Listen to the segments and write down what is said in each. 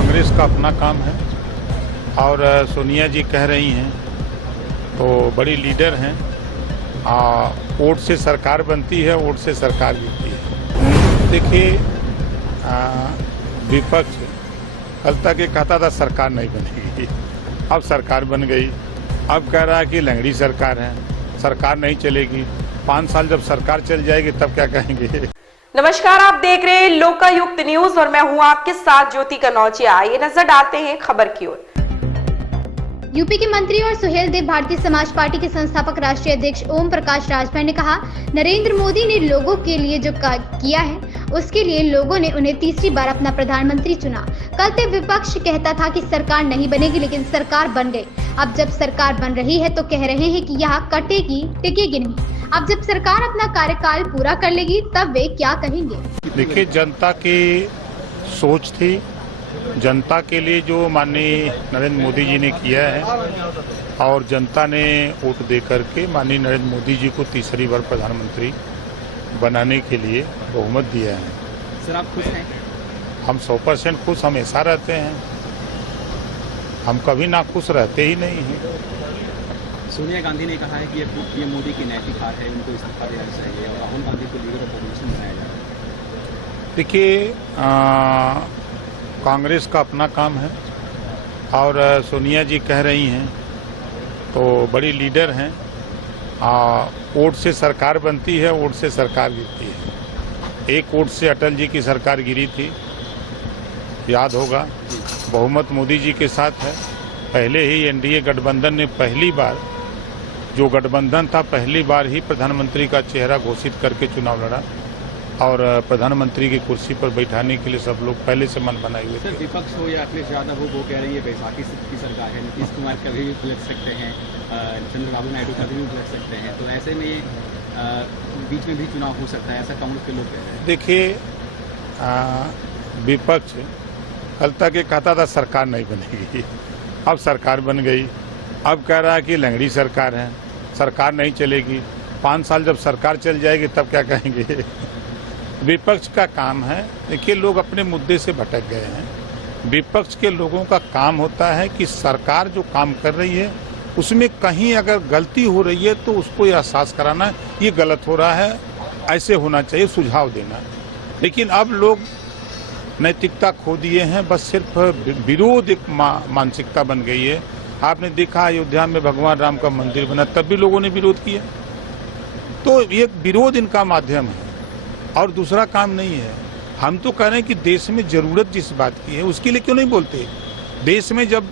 कांग्रेस का अपना काम है और सोनिया जी कह रही हैं तो बड़ी लीडर हैं। वोट से सरकार बनती है, वोट से सरकार जीतती है। देखिए विपक्ष कल तक ये कहता था सरकार नहीं बनेगी, अब सरकार बन गई। अब कह रहा है कि लंगड़ी सरकार है, सरकार नहीं चलेगी। 5 साल जब सरकार चल जाएगी तब क्या कहेंगे। नमस्कार, आप देख रहे हैं लोकायुक्त न्यूज और मैं हूं आपके साथ ज्योति कनौजिया। आइए नजर डालते हैं खबर की ओर। यूपी के मंत्री और सुहेलदेव भारतीय समाज पार्टी के संस्थापक राष्ट्रीय अध्यक्ष ओम प्रकाश राजभर ने कहा, नरेंद्र मोदी ने लोगों के लिए जो किया है उसके लिए लोगों ने उन्हें तीसरी बार अपना प्रधानमंत्री चुना। कल तक विपक्ष कहता था कि सरकार नहीं बनेगी, लेकिन सरकार बन गई। अब जब सरकार बन रही है तो कह रहे हैं कि यहाँ कटेगी टिकेगी नहीं। अब जब सरकार अपना कार्यकाल पूरा कर लेगी तब वे क्या कहेंगे। देखिए, जनता की सोच थी, जनता के लिए जो माननीय नरेंद्र मोदी जी ने किया है और जनता ने वोट दे करके माननीय नरेंद्र मोदी जी को तीसरी बार प्रधानमंत्री बनाने के लिए बहुमत दिया है। सर, आप खुश हैं? हम 100% खुश हमेशा रहते हैं, हम कभी ना खुश रहते ही नहीं हैं। सोनिया गांधी ने कहा है कि ये मोदी की नैतिक हार है, उनको इस्तीफा देना चाहिए और राहुल गांधी को लीडर ऑफ अपोजिशन बनाया जाए। देखिए, कांग्रेस का अपना काम है और सोनिया जी कह रही हैं तो बड़ी लीडर हैं। वोट से सरकार बनती है, वोट से सरकार गिरती है। एक वोट से अटल जी की सरकार गिरी थी, याद होगा। बहुमत मोदी जी के साथ है। पहले ही एनडीए गठबंधन ने पहली बार, जो गठबंधन था, पहली बार ही प्रधानमंत्री का चेहरा घोषित करके चुनाव लड़ा और प्रधानमंत्री की कुर्सी पर बैठाने के लिए सब लोग पहले से मन बनाए हुए थे। विपक्ष हो या अखिलेश यादव हो, वो कह रही है बैसाखी की सरकार है, नीतीश कुमार कभी भी उलझ सकते हैं, चंद्रबाबू नायडू कभी भी उलझ सकते हैं, तो ऐसे में बीच में भी चुनाव हो सकता है, ऐसा कांग्रेस के लोग कह रहे हैं। देखिए, विपक्ष कल तक ये कहता था सरकार नहीं बनेगी, अब सरकार बन गई। अब कह रहा है कि लंगड़ी सरकार है, सरकार नहीं चलेगी। 5 साल जब सरकार चल जाएगी तब क्या कहेंगे। विपक्ष का काम है, देखिए लोग अपने मुद्दे से भटक गए हैं। विपक्ष के लोगों का काम होता है कि सरकार जो काम कर रही है उसमें कहीं अगर गलती हो रही है तो उसको एहसास कराना, ये गलत हो रहा है, ऐसे होना चाहिए, सुझाव देना। लेकिन अब लोग नैतिकता खो दिए हैं, बस सिर्फ विरोध एक मानसिकता बन गई है। आपने देखा अयोध्या में भगवान राम का मंदिर बना, तब भी लोगों ने विरोध किया। तो ये विरोध इनका माध्यम है और दूसरा काम नहीं है। हम तो कह रहे हैं कि देश में जरूरत जिस बात की है उसके लिए क्यों नहीं बोलते। देश में जब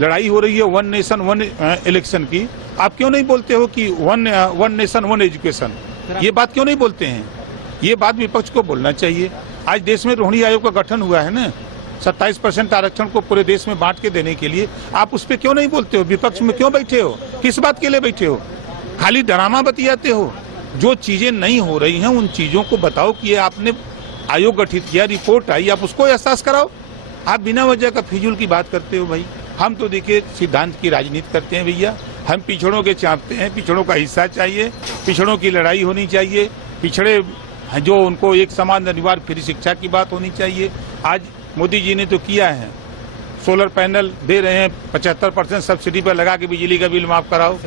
लड़ाई हो रही है 1 नेशन 1 इलेक्शन की, आप क्यों नहीं बोलते हो कि 1 नेशन 1 एजुकेशन, ये बात क्यों नहीं बोलते हैं। ये बात विपक्ष को बोलना चाहिए। आज देश में रोहिणी आयोग का गठन हुआ है ना, 27% आरक्षण को पूरे देश में बांट के देने के लिए, आप उस पर क्यों नहीं बोलते हो। विपक्ष में क्यों बैठे हो, किस बात के लिए बैठे हो, खाली ड्रामा बतियाते हो। जो चीजें नहीं हो रही हैं उन चीजों को बताओ कि ये आपने आयोग गठित किया, रिपोर्ट आई, आप उसको एहसास कराओ। आप बिना वजह का फिजूल की बात करते हो भाई। हम तो देखिए सिद्धांत की राजनीति करते हैं भैया। हम पिछड़ों के चाहते हैं, पिछड़ों का हिस्सा चाहिए, पिछड़ों की लड़ाई होनी चाहिए, पिछड़े जो उनको एक समान अनिवार्य फ्री शिक्षा की बात होनी चाहिए। आज मोदी जी ने तो किया है, सोलर पैनल दे रहे हैं, 75% सब्सिडी पर लगा के बिजली का बिल माफ कराओ।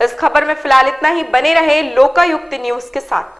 इस खबर में फिलहाल इतना ही। बने रहे लोकायुक्त न्यूज के साथ।